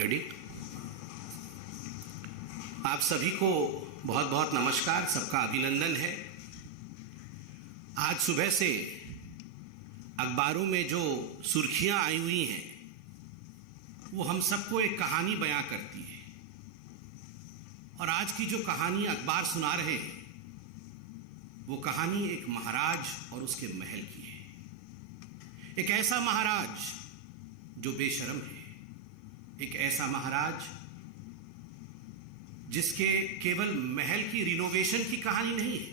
Ready. आप सभी को बहुत बहुत नमस्कार, सबका अभिनंदन है। आज सुबह से अखबारों में जो सुर्खियां आई हुई हैं वो हम सबको एक कहानी बयां करती है। और आज की जो कहानी अखबार सुना रहे हैं वो कहानी एक महाराज और उसके महल की है। एक ऐसा महाराज जो बेशर्म है, एक ऐसा महाराज जिसके केवल महल की रिनोवेशन की कहानी नहीं है,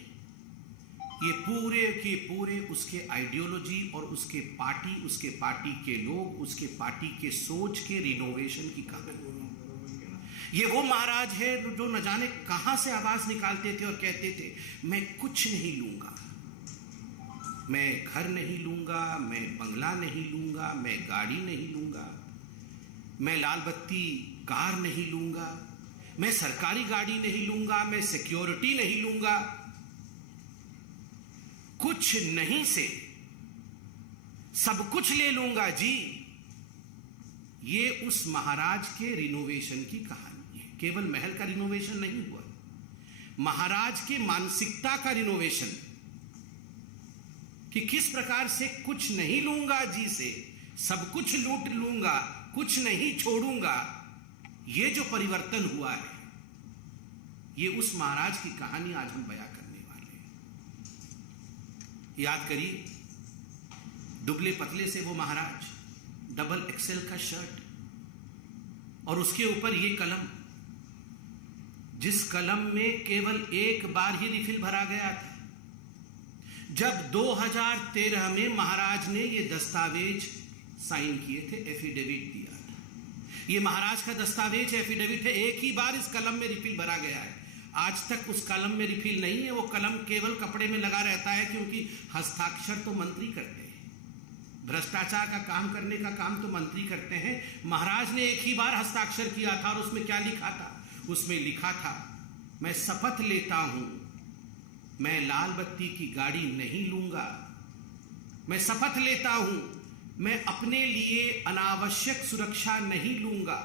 ये पूरे के पूरे उसके आइडियोलॉजी और उसके पार्टी के लोग, उसके पार्टी के सोच के रिनोवेशन की कहानी। ये वो महाराज है जो न जाने कहां से आवाज निकालते थे और कहते थे, मैं कुछ नहीं लूंगा, मैं घर नहीं लूंगा, मैं बंगला नहीं लूंगा, मैं गाड़ी नहीं लूंगा, मैं लाल बत्ती कार नहीं लूंगा, मैं सरकारी गाड़ी नहीं लूंगा, मैं सिक्योरिटी नहीं लूंगा। कुछ नहीं से सब कुछ ले लूंगा जी। ये उस महाराज के रिनोवेशन की कहानी है। केवल महल का रिनोवेशन नहीं हुआ, महाराज के मानसिकता का रिनोवेशन, कि किस प्रकार से कुछ नहीं लूंगा जी से सब कुछ लूट लूंगा, कुछ नहीं छोड़ूंगा। ये जो परिवर्तन हुआ है, ये उस महाराज की कहानी आज हम बयां करने वाले हैं। याद करिए, दुबले पतले से वो महाराज, डबल एक्सेल का शर्ट और उसके ऊपर ये कलम, जिस कलम में केवल एक बार ही रिफिल भरा गया था। जब 2013 में महाराज ने ये दस्तावेज साइन किए थे, एफिडेविट दिया था, ये महाराज का दस्तावेज एफिडेविट है, एक ही बार इस कलम में रिफिल भरा गया है। आज तक उस कलम में रिफिल नहीं है, वो कलम केवल कपड़े में लगा रहता है, क्योंकि हस्ताक्षर तो मंत्री करते हैं। भ्रष्टाचार का काम करने का काम तो मंत्री करते हैं। महाराज ने एक ही बार हस्ताक्षर किया था और उसमें क्या लिखा था? उसमें लिखा था, मैं शपथ लेता हूं, मैं लाल बत्ती की गाड़ी नहीं लूंगा, मैं शपथ लेता हूं, मैं अपने लिए अनावश्यक सुरक्षा नहीं लूंगा।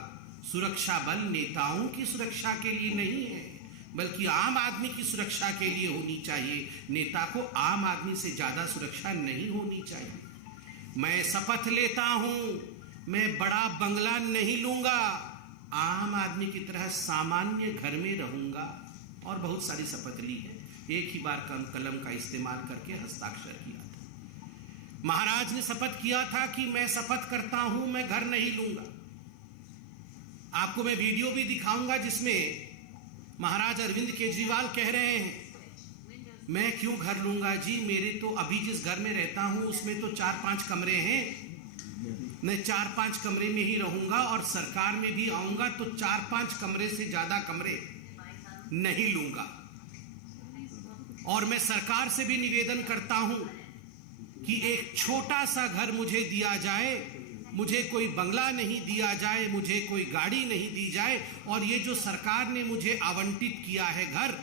सुरक्षा बल नेताओं की सुरक्षा के लिए नहीं है, बल्कि आम आदमी की सुरक्षा के लिए होनी चाहिए। नेता को आम आदमी से ज्यादा सुरक्षा नहीं होनी चाहिए। मैं शपथ लेता हूं, मैं बड़ा बंगला नहीं लूंगा, आम आदमी की तरह सामान्य घर में रहूंगा। और बहुत सारी शपथ ली है, एक ही बार कलम का इस्तेमाल करके हस्ताक्षर किया था। महाराज ने शपथ किया था कि मैं शपथ करता हूं, मैं घर नहीं लूंगा। आपको मैं वीडियो भी दिखाऊंगा जिसमें महाराज अरविंद केजरीवाल कह रहे हैं, मैं क्यों घर लूंगा जी, मेरे तो अभी जिस घर में रहता हूं उसमें तो 4-5 कमरे हैं, मैं 4-5 कमरे में ही रहूंगा और सरकार में भी आऊंगा तो 4-5 कमरे से ज्यादा कमरे नहीं लूंगा। और मैं सरकार से भी निवेदन करता हूं कि एक छोटा सा घर मुझे दिया जाए, मुझे कोई बंगला नहीं दिया जाए, मुझे कोई गाड़ी नहीं दी जाए, और ये जो सरकार ने मुझे आवंटित किया है घर,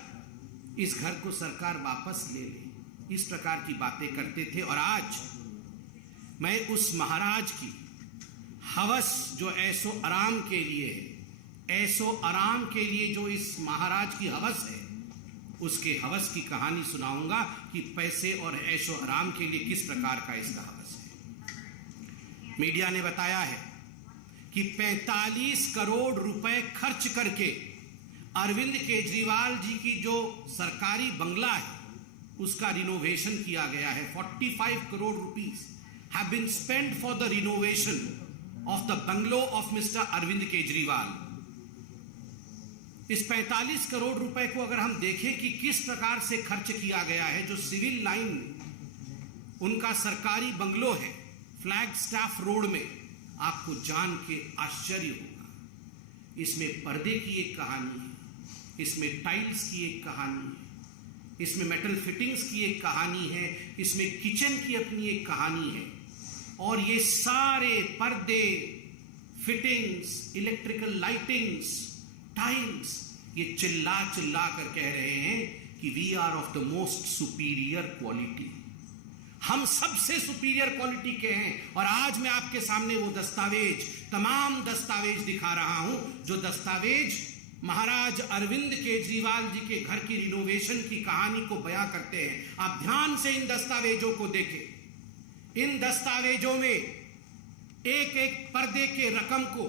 इस घर को सरकार वापस ले ले। इस प्रकार की बातें करते थे। और आज मैं उस महाराज की हवस जो ऐसो आराम के लिए है, ऐसो आराम के लिए जो इस महाराज की हवस है, उसके हवस की कहानी सुनाऊंगा कि पैसे और ऐशो आराम के लिए किस प्रकार का इसका हवस है। मीडिया ने बताया है कि 45 करोड़ रुपए खर्च करके अरविंद केजरीवाल जी की जो सरकारी बंगला है उसका रिनोवेशन किया गया है। 45 crore rupees have been spent for the renovation of the bungalow of mister Arvind Kejriwal. इस 45 करोड़ रुपए को अगर हम देखें कि किस प्रकार से खर्च किया गया है, जो सिविल लाइन उनका सरकारी बंगलो है फ्लैग स्टाफ रोड में, आपको जान के आश्चर्य होगा। इसमें पर्दे की एक कहानी है, इसमें टाइल्स की एक कहानी है, इसमें मेटल फिटिंग्स की एक कहानी है, इसमें किचन की अपनी एक कहानी है। और ये सारे पर्दे, फिटिंग्स, इलेक्ट्रिकल लाइटिंग्स, टाइल्स, ये चिल्ला चिल्ला कर कह रहे हैं कि we are of the most superior quality. हम सबसे सुपीरियर क्वालिटी के हैं। और आज मैं आपके सामने वो दस्तावेज, तमाम दस्तावेज दिखा रहा हूं, जो दस्तावेज महाराज अरविंद केजरीवाल जी के घर की रिनोवेशन की कहानी को बयां करते हैं। आप ध्यान से इन दस्तावेजों को देखें। इन दस्तावेजों में एक एक पर्दे के रकम को,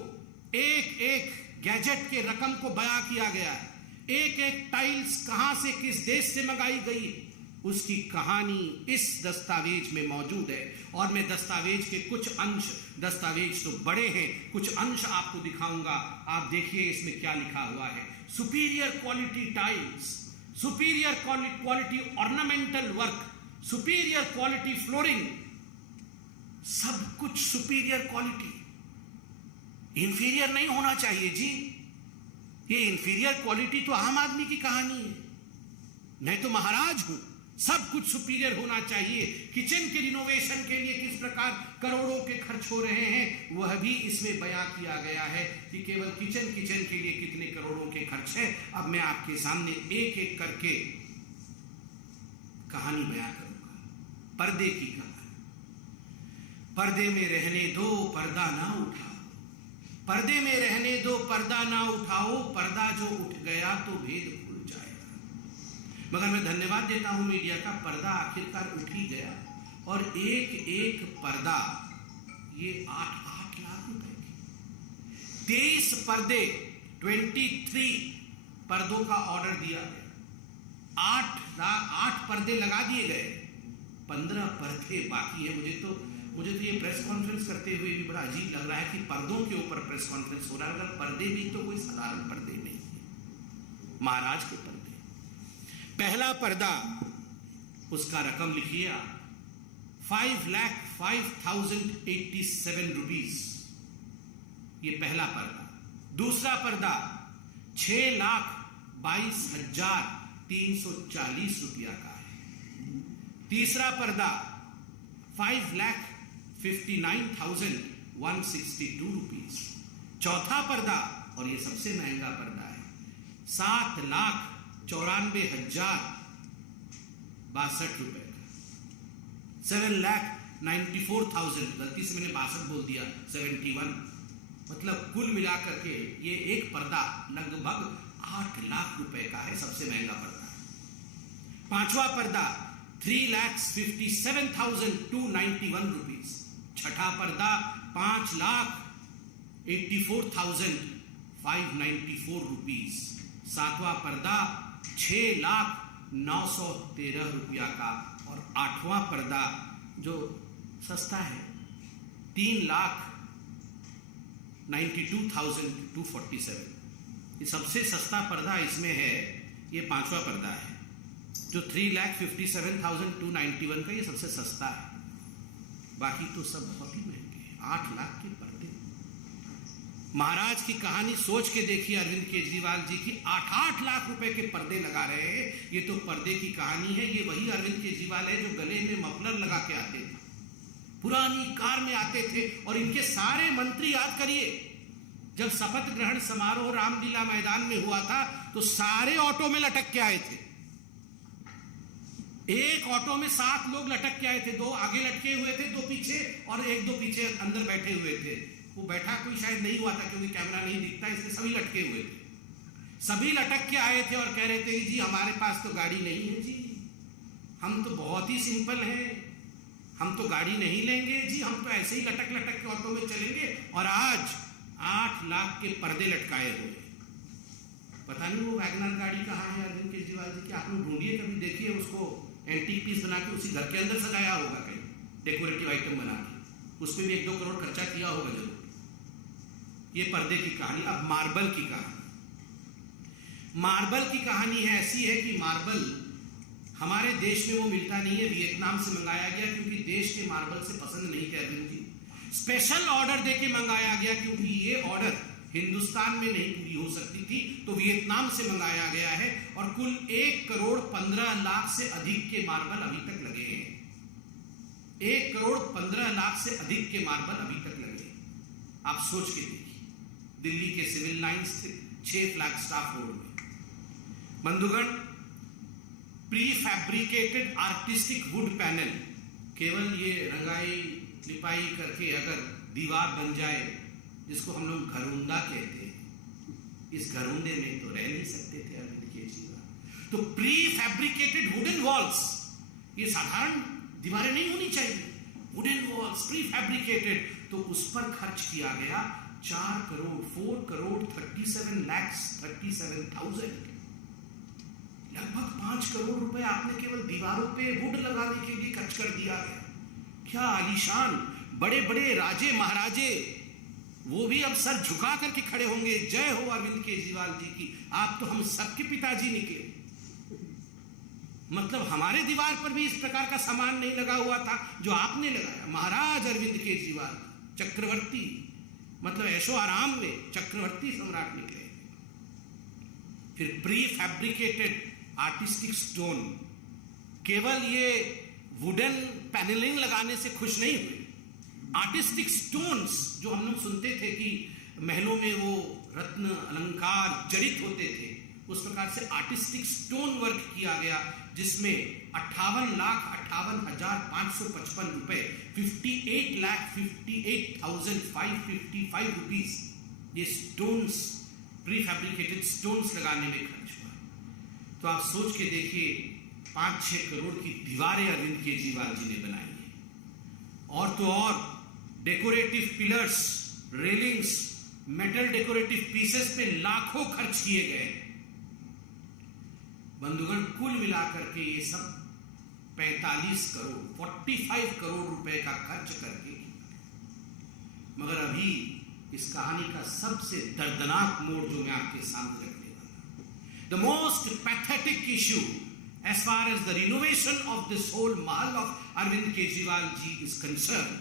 एक एक गैजेट के रकम को बयां किया गया है। एक एक टाइल्स कहां से, किस देश से मंगाई गई, उसकी कहानी इस दस्तावेज में मौजूद है। और मैं दस्तावेज के कुछ अंश, दस्तावेज तो बड़े हैं, कुछ अंश आपको दिखाऊंगा। आप देखिए इसमें क्या लिखा हुआ है। Superior quality tiles, superior quality ornamental work, superior quality flooring, सब कुछ सुपीरियर क्वालिटी। इंफीरियर नहीं होना चाहिए जी। ये इंफीरियर क्वालिटी तो आम आदमी की कहानी है। मैं तो महाराज हूं, सब कुछ सुपीरियर होना चाहिए। किचन के रिनोवेशन के लिए किस प्रकार करोड़ों के खर्च हो रहे हैं, वह भी इसमें बयां किया गया है कि केवल किचन के लिए कितने करोड़ों के खर्च है। अब मैं आपके सामने एक एक करके कहानी बयां करूंगा। पर्दे की कहानी। पर्दे में रहने दो, पर्दा ना उठाओ। पर्दे में रहने दो, पर्दा ना उठाओ। पर्दा जो उठ गया तो भेद खुल जाएगा। मगर मैं धन्यवाद देता हूं मीडिया का, पर्दा आखिरकार उठ ही गया। और एक एक पर्दा ये 8 लाख रुपए की, 23 पर्दे, 23 पर्दों का ऑर्डर दिया गया। 8 पर्दे लगा दिए गए, 15 पर्दे बाकी है। मुझे तो ये प्रेस कॉन्फ्रेंस करते हुए भी बड़ा अजीब लग रहा है कि पर्दों के ऊपर प्रेस कॉन्फ्रेंस हो रहा है। अगर पर्दे भी तो कोई साधारण पर्दे नहीं है, महाराज के पर्दे। पहला पर्दा, उसका रकम लिखिए आप, 5,05,087 रुपीज, ये पहला पर्दा। दूसरा पर्दा 6,22,340 रुपया का है। तीसरा पर्दा 5,59,162 रुपीज। चौथा पर्दा, और ये सबसे महंगा पर्दा है, 7,94,062 रुपए का। 7,94,000, गलती से मैंने 62 बोल दिया, 71, मतलब कुल मिलाकर के ये एक पर्दा लगभग 8 लाख रुपए का है, सबसे महंगा पर्दा है। पांचवा पर्दा 3,57,291 रुपीज। छठा पर्दा 5,84,594 रुपीज। सातवां पर्दा 6,09,13 रुपया का। और आठवां पर्दा जो सस्ता है 3,92,247। ये सबसे सस्ता पर्दा इसमें है, ये पांचवा पर्दा है जो 3,57,291 का, ये सबसे सस्ता है। बाकी तो सब बहुत ही महंगे हैं, 8 लाख के पर्दे। महाराज की कहानी सोच के देखिए, अरविंद केजरीवाल जी की 8-8 लाख रुपए के पर्दे लगा रहे हैं। ये तो पर्दे की कहानी है। ये वही अरविंद केजरीवाल है जो गले में मफलर लगा के आते थे, पुरानी कार में आते थे। और इनके सारे मंत्री, याद करिए, जब शपथ ग्रहण समारोह रामलीला मैदान में हुआ था तो सारे ऑटो में लटक के आए थे। एक ऑटो में 7 लोग लटक के आए थे, 2 आगे लटके हुए थे, 2 पीछे, और 1-2 पीछे अंदर बैठे हुए थे। वो बैठा कोई शायद नहीं हुआ था क्योंकि कैमरा नहीं दिखता, इसलिए सभी लटके हुए थे। सभी लटक के आए थे और कह रहे थे जी हमारे पास तो गाड़ी नहीं है जी, हम तो बहुत ही सिंपल हैं, हम तो गाड़ी नहीं लेंगे जी, हम तो ऐसे ही लटक लटक के ऑटो में चलेंगे। और आज 8 लाख के पर्दे लटकाए हुए। पता नहीं वो वैगनर गाड़ी कहाँ है अरविंद केजरीवाल जी की, आप लोग ढूंढिए, कभी देखिए उसको। एंटीक पीस बना के उसी घर के अंदर सजाया होगा, कहीं डेकोरेटिव आइटम बना के, उसमें भी 1-2 करोड़ खर्चा किया होगा जरूर। ये पर्दे की कहानी। अब मार्बल की कहानी। मार्बल की कहानी है ऐसी है कि मार्बल हमारे देश में वो मिलता नहीं है, वियतनाम से मंगाया गया, क्योंकि देश के मार्बल से पसंद नहीं थे अरविंद जी। स्पेशल ऑर्डर देके मंगाया गया, क्योंकि ये ऑर्डर हिंदुस्तान में नहीं पूरी हो सकती थी, तो वियतनाम से मंगाया गया है। और कुल 1,15,00,000 से अधिक के मार्बल अभी तक लगे हैं। 1,15,00,000 से अधिक के मार्बल अभी तक लगे हैं। आप सोच के देखिए, दिल्ली के सिविल लाइन स्थित 6 फ्लैगस्टाफ रोड में। बंधुगण, prefabricated artistic wood panel केवल ये रंगाई लिपाई करके अगर दीवार बन जाए, जिसको हम लोग घरौंदा कहते हैं, इस घरौंदे में तो रह नहीं सकते थे अरविंद केजरीवाल। तो प्री फैब्रिकेटेड वुडन वॉल्स, ये साधारण दीवारें नहीं होनी चाहिए, वुडन वॉल्स प्री फैब्रिकेटेड, तो उस पर खर्च किया गया 4,37,37,000, लगभग 5 करोड़ रुपए आपने केवल दीवारों पे वुड लगाने के लिए खर्च कर दिया गया। क्या आलीशान बड़े बड़े राजे महाराजे, वो भी अब सर झुका करके खड़े होंगे, जय हो अरविंद केजरीवाल जी की, आप तो हम सबके पिताजी निकले। मतलब हमारे दीवार पर भी इस प्रकार का सामान नहीं लगा हुआ था जो आपने लगाया। महाराज अरविंद केजरीवाल चक्रवर्ती, मतलब ऐशो आराम में चक्रवर्ती सम्राट निकले। फिर प्री फैब्रिकेटेड आर्टिस्टिक स्टोन, केवल ये वुडन पैनलिंग लगाने से खुश नहीं हुए, आर्टिस्टिक स्टोन्स जो हम लोग सुनते थे कि महलों में वो रत्न अलंकार जड़ित होते थे, उस प्रकार से आर्टिस्टिक स्टोन वर्क किया गया, जिसमें 58,58,555 रुपए, 58,58,555 रुपीज ये स्टोन्स, प्री फैब्रिकेटेड स्टोन्स लगाने में खर्च हुआ। तो आप सोच के देखिए, 5-6 करोड़ की दीवारें अरविंद केजरीवाल जी ने बनाई है। और तो और decorative pillars, railings, metal decorative pieces पे लाखों खर्च किए गए। बंधुगण, कुल मिलाकर के ये सब 45 करोड़ 45 करोड़ रुपए का खर्च करके, मगर अभी इस कहानी का सबसे दर्दनाक मोड़ जो मैं आपके सामने रखने वाला, the most pathetic issue as far as the renovation of this whole महल of Arvind Kejriwal ji is concerned,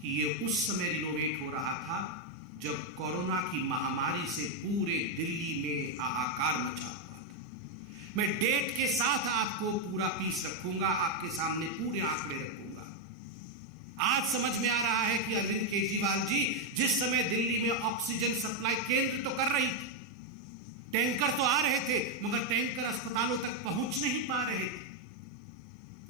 कि ये उस समय रिनोवेट हो रहा था जब कोरोना की महामारी से पूरे दिल्ली में हाहाकार मचा हुआ था। मैं डेट के साथ आपको पूरा पीस रखूंगा, आपके सामने पूरे आंकड़े रखूंगा। आज समझ में आ रहा है कि अरविंद केजरीवाल जी जिस समय दिल्ली में ऑक्सीजन सप्लाई केंद्र तो कर रही थी, टैंकर तो आ रहे थे, मगर टैंकर अस्पतालों तक पहुंच नहीं पा रहे थे।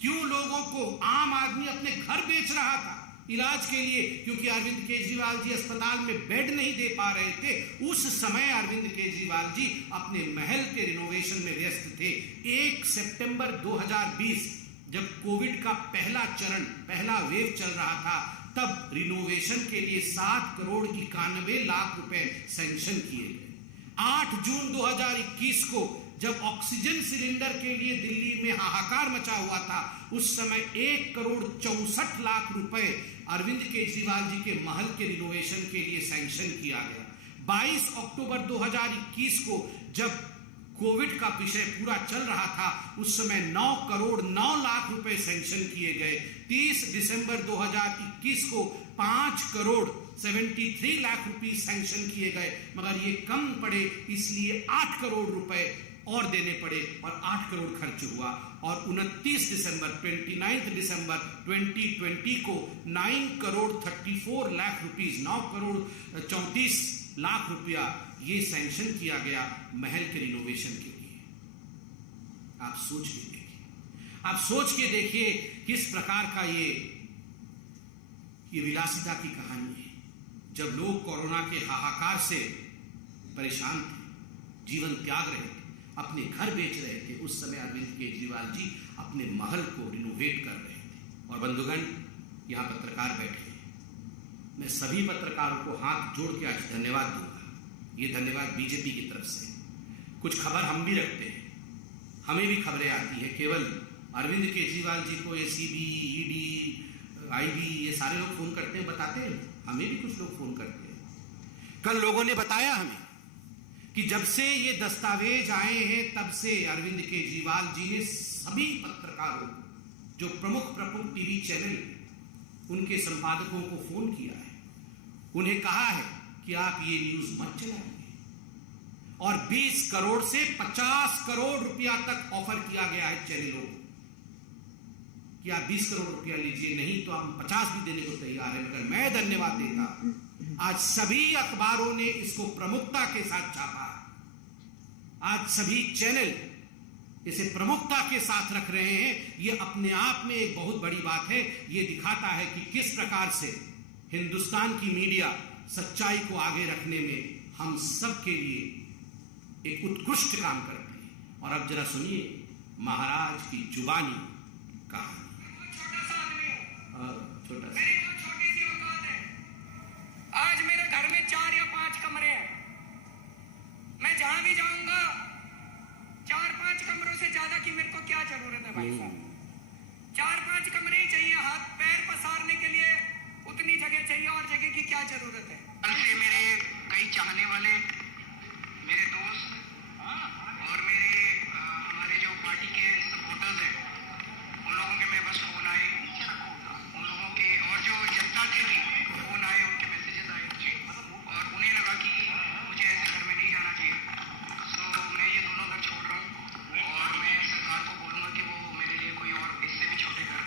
क्यों? लोगों को, आम आदमी अपने घर बेच रहा था इलाज के लिए, क्योंकि अरविंद केजरीवाल जी अस्पताल में बेड नहीं दे पा रहे थे। उस समय अरविंद केजरीवाल जी अपने महल के रिनोवेशन में व्यस्त थे। 1 सितंबर 2020 जब कोविड का पहला चरण, पहला वेव चल रहा था, तब रिनोवेशन के लिए 7,91,00,000 रुपए सैंक्शन किए गए। 8 जून 2021 को जब ऑक्सीजन सिलेंडर के लिए दिल्ली में हाहाकार मचा हुआ था, उस समय 1,64,00,000 रुपए अरविंद केजरीवाल जी के महल के रिनोवेशन के लिए सैंक्शन किया गया। 22 अक्टूबर 2021 को जब कोविड का विषय पूरा चल रहा था, उस समय 9,09,00,000 रुपए सैंक्शन किए गए। 30 दिसंबर 2021 को 5,73,00,000 रुपीस सैंक्शन किए गए, मगर ये कम पड़े, इसलिए 8 करोड़ रुपए और देने पड़े और 8 करोड़ खर्च हुआ। और 29 दिसंबर 2020 को 9,34,00,000 रुपीस, 9,34,00,000 रुपया ये सैंक्शन किया गया महल के रिनोवेशन के लिए। आप सोच के देखिए, आप सोच के देखिए किस प्रकार का ये विलासिता की कहानी है। जब लोग कोरोना के हाहाकार से परेशान थे, जीवन त्याग रहे थे, अपने घर बेच रहे थे, उस समय अरविंद केजरीवाल जी अपने महल को रिनोवेट कर रहे थे। और बंधुगण, यहाँ पत्रकार बैठे हैं, मैं सभी पत्रकारों को हाथ जोड़ के आज धन्यवाद दूंगा। ये धन्यवाद बीजेपी की तरफ से। कुछ खबर हम भी रखते हैं, हमें भी खबरें आती है। केवल अरविंद केजरीवाल जी को एसीबी, ईडी, आईबी ये सारे लोग फोन करते हैं, बताते हैं, हमें भी कुछ लोग फोन करते हैं। कल लोगों ने बताया हमें कि जब से ये दस्तावेज आए हैं, तब से अरविंद केजरीवाल जी ने सभी पत्रकारों को, जो प्रमुख टीवी चैनल, उनके संपादकों को फोन किया है, उन्हें कहा है कि आप ये न्यूज मत चलाइए। और 20 करोड़ से 50 करोड़ रुपया तक ऑफर किया गया है चैनलों को कि आप 20 करोड़ रुपया लीजिए, नहीं तो हम 50 भी देने को तैयार है। मगर मैं धन्यवाद देता, आज सभी अखबारों ने इसको प्रमुखता के साथ छापा। आज सभी चैनल इसे प्रमुखता के साथ रख रहे हैं, ये अपने आप में एक बहुत बड़ी बात है। ये दिखाता है कि किस प्रकार से हिंदुस्तान की मीडिया सच्चाई को आगे रखने में हम सब के लिए एक उत्कृष्ट काम कर रही है। और अब जरा सुनिए महाराज की जुबानी कहानी। छोटा सा आदमी हूं, छोटा सा, मेरी बहुत छोटी सी औकात है। आज मेरे घर में 4 या 5 कमरे हैं। मैं जहां भी जाऊंगा 4-5 कमरों से ज्यादा की मेरे को क्या जरूरत है भाई साहब। 4-5 कमरे ही चाहिए, हाथ पैर पसारने के लिए उतनी जगह चाहिए, और जगह की क्या जरूरत है। कल से मेरे कई चाहने वाले, मेरे दोस्त और मेरे हमारे जो पार्टी के सपोर्टर्स हैं, उन लोगों के मेरे पास फोन आए, उन लोगों के और जो जनता के भी फोन आए, उनके मैसेजेस आए मुझे, और उन्हें लगा कि मुझे ऐसे घर में नहीं जाना चाहिए। सो मैं ये दोनों घर छोड़ रहा हूँ और मैं सरकार को बोलूँगा कि वो मेरे लिए कोई और इससे भी छोटे घर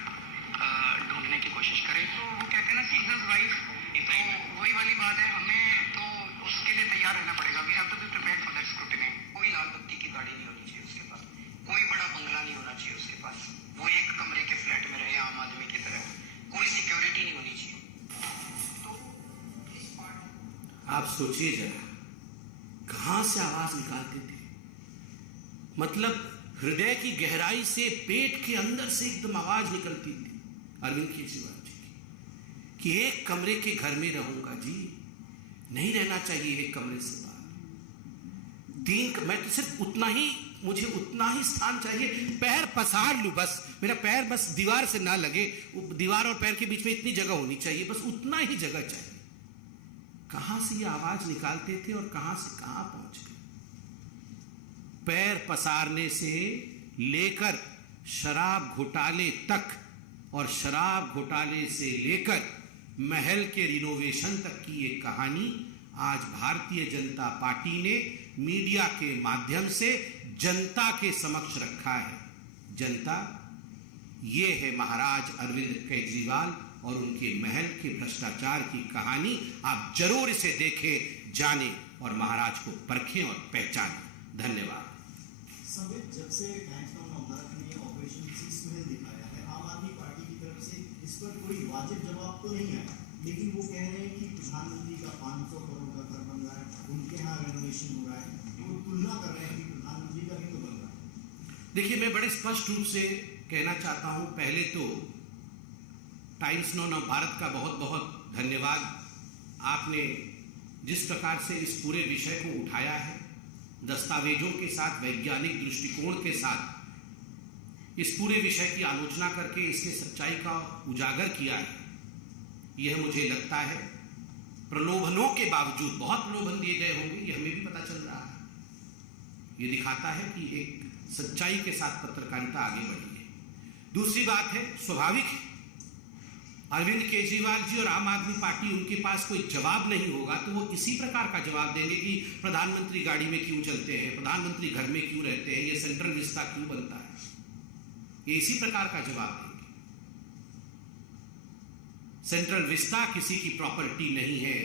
ढूंढने की कोशिश करे। तो वो कहते हैं ना सीजन्स वाइज, तो वही वाली बात है, हमें तो उसके लिए तैयार रहना पड़ेगा। We have to be prepared for that scrutiny. कोई लाल बत्ती की गाड़ी नहीं होनी चाहिए उसके पास, कोई बड़ा बंगला नहीं होना चाहिए उसके पास, वो एक कमरे के फ्लैट में रहे आम आदमी की तरह, कोई सिक्योरिटी नहीं होनी चाहिए। तो आप सोचिए जरा कहां से आवाज निकालते थे। मतलब हृदय की गहराई से, पेट के अंदर से एकदम आवाज निकलती थी अरविंद केजरीवाल जी की कि एक कमरे के घर में रहूंगा जी, नहीं रहना चाहिए एक कमरे से बाहर। मैं तो सिर्फ उतना ही, मुझे उतना ही स्थान चाहिए, पैर पसार लूं बस, मेरा पैर बस दीवार से ना लगे, दीवार और पैर के बीच में इतनी जगह होनी चाहिए, बस उतना ही जगह चाहिए। कहां से ये आवाज निकालते थे और कहां से कहां पहुंच गए। पैर पसारने से लेकर शराब घोटाले तक, और शराब घोटाले से लेकर महल के रिनोवेशन तक की ये कहानी आज भारतीय जनता पार्टी ने मीडिया के माध्यम से जनता के समक्ष रखा है। जनता, ये है महाराज अरविंद केजरीवाल और उनके महल के भ्रष्टाचार की कहानी। आप जरूर इसे देखें, जानें और महाराज को परखें और पहचानें। धन्यवाद। जब से टाइम्स नाउ नवभारत ने ऑपरेशन शीश महल दिखाया है, आम आदमी पार्टी की तरफ से इस पर कोई वाजिब जवाब तो नहीं आया, लेकिन वो कह रहे हैं कि प्रधानमंत्री का 500 करोड़ का घर बन रहा है, उनके यहाँ रेनोवेशन हो रहा है, वो तुलना कर रहे हैं कि प्रधानमंत्री का भी तो बन रहा है। देखिए, मैं बड़े स्पष्ट रूप से कहना चाहता हूं, पहले तो टाइम्स नाउ नवभारत का बहुत बहुत धन्यवाद। आपने जिस प्रकार से इस पूरे विषय को उठाया है, दस्तावेजों के साथ, वैज्ञानिक दृष्टिकोण के साथ इस पूरे विषय की आलोचना करके इसके सच्चाई का उजागर किया है, यह मुझे लगता है प्रलोभनों के बावजूद, बहुत प्रलोभन दिए गए होंगे, यह हमें भी पता चल रहा है, यह दिखाता है कि एक सच्चाई के साथ पत्रकारिता आगे बढ़ी है। दूसरी बात है, स्वाभाविक है, अरविंद केजरीवाल जी और आम आदमी पार्टी, उनके पास कोई जवाब नहीं होगा तो वो इसी प्रकार का जवाब देंगे कि प्रधानमंत्री गाड़ी में क्यों चलते हैं, प्रधानमंत्री घर में क्यों रहते हैं, ये सेंट्रल विस्ता क्यों बनता है, ये इसी प्रकार का जवाब देंगे। सेंट्रल विस्ता किसी की प्रॉपर्टी नहीं है,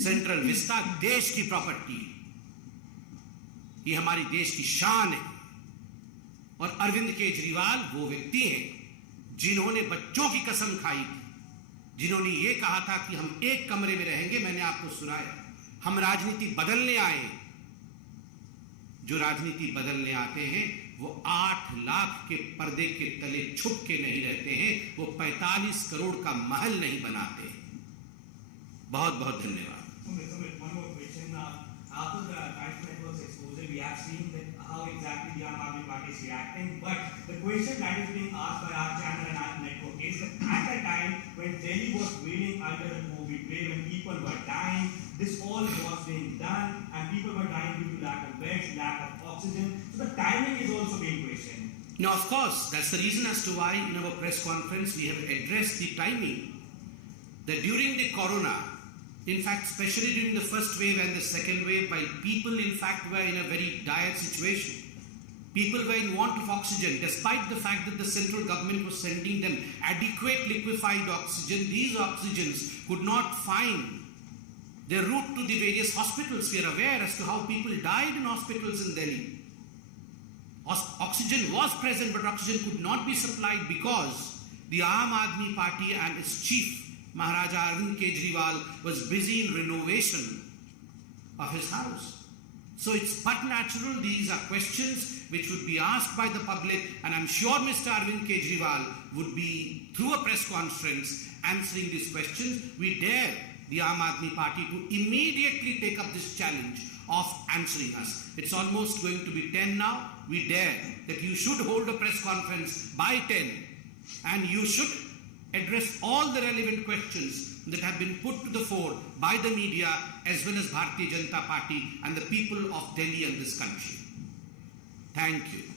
सेंट्रल विस्ता देश की प्रॉपर्टी है, ये हमारी देश की शान है। और अरविंद केजरीवाल वो व्यक्ति हैं जिन्होंने बच्चों की कसम खाई थी, जिन्होंने ये कहा था कि हम एक कमरे में रहेंगे। मैंने आपको सुनाया, हम राजनीति बदलने आए, जो राजनीति बदलने आते हैं वो 8 लाख के पर्दे के तले छुप के नहीं रहते हैं, वो 45 करोड़ का महल नहीं बनाते। बहुत बहुत धन्यवाद। We have seen that how exactly the Aam Aadmi Party is reacting, but the question that is being asked by our channel and our network is that at the time when Delhi was reeling under the COVID wave, when people were dying, this all was being done, and people were dying due to lack of beds, lack of oxygen. So the timing is also being questioned. Now, of course, that's the reason as to why in our press conference we have addressed the timing. That during the corona, in fact, especially during the first wave and the second wave, while people in fact were in a very dire situation, people were in want of oxygen, despite the fact that the central government was sending them adequate liquefied oxygen, these oxygens could not find their route to the various hospitals. We are aware as to how people died in hospitals in Delhi. Oxygen was present, but oxygen could not be supplied because the Aam Aadmi Party and its chief, Maharaja Arvind Kejriwal, was busy in renovation of his house. So it's but natural these are questions which would be asked by the public, and I'm sure Mr. Arvind Kejriwal would be, through a press conference, answering these questions. We dare the Aam Aadmi Party to immediately take up this challenge of answering us. It's almost going to be 10 now. We dare that you should hold a press conference by 10 and you should address all the relevant questions that have been put to the fore by the media as well as Bharatiya Janata Party and the people of Delhi and this country. Thank you.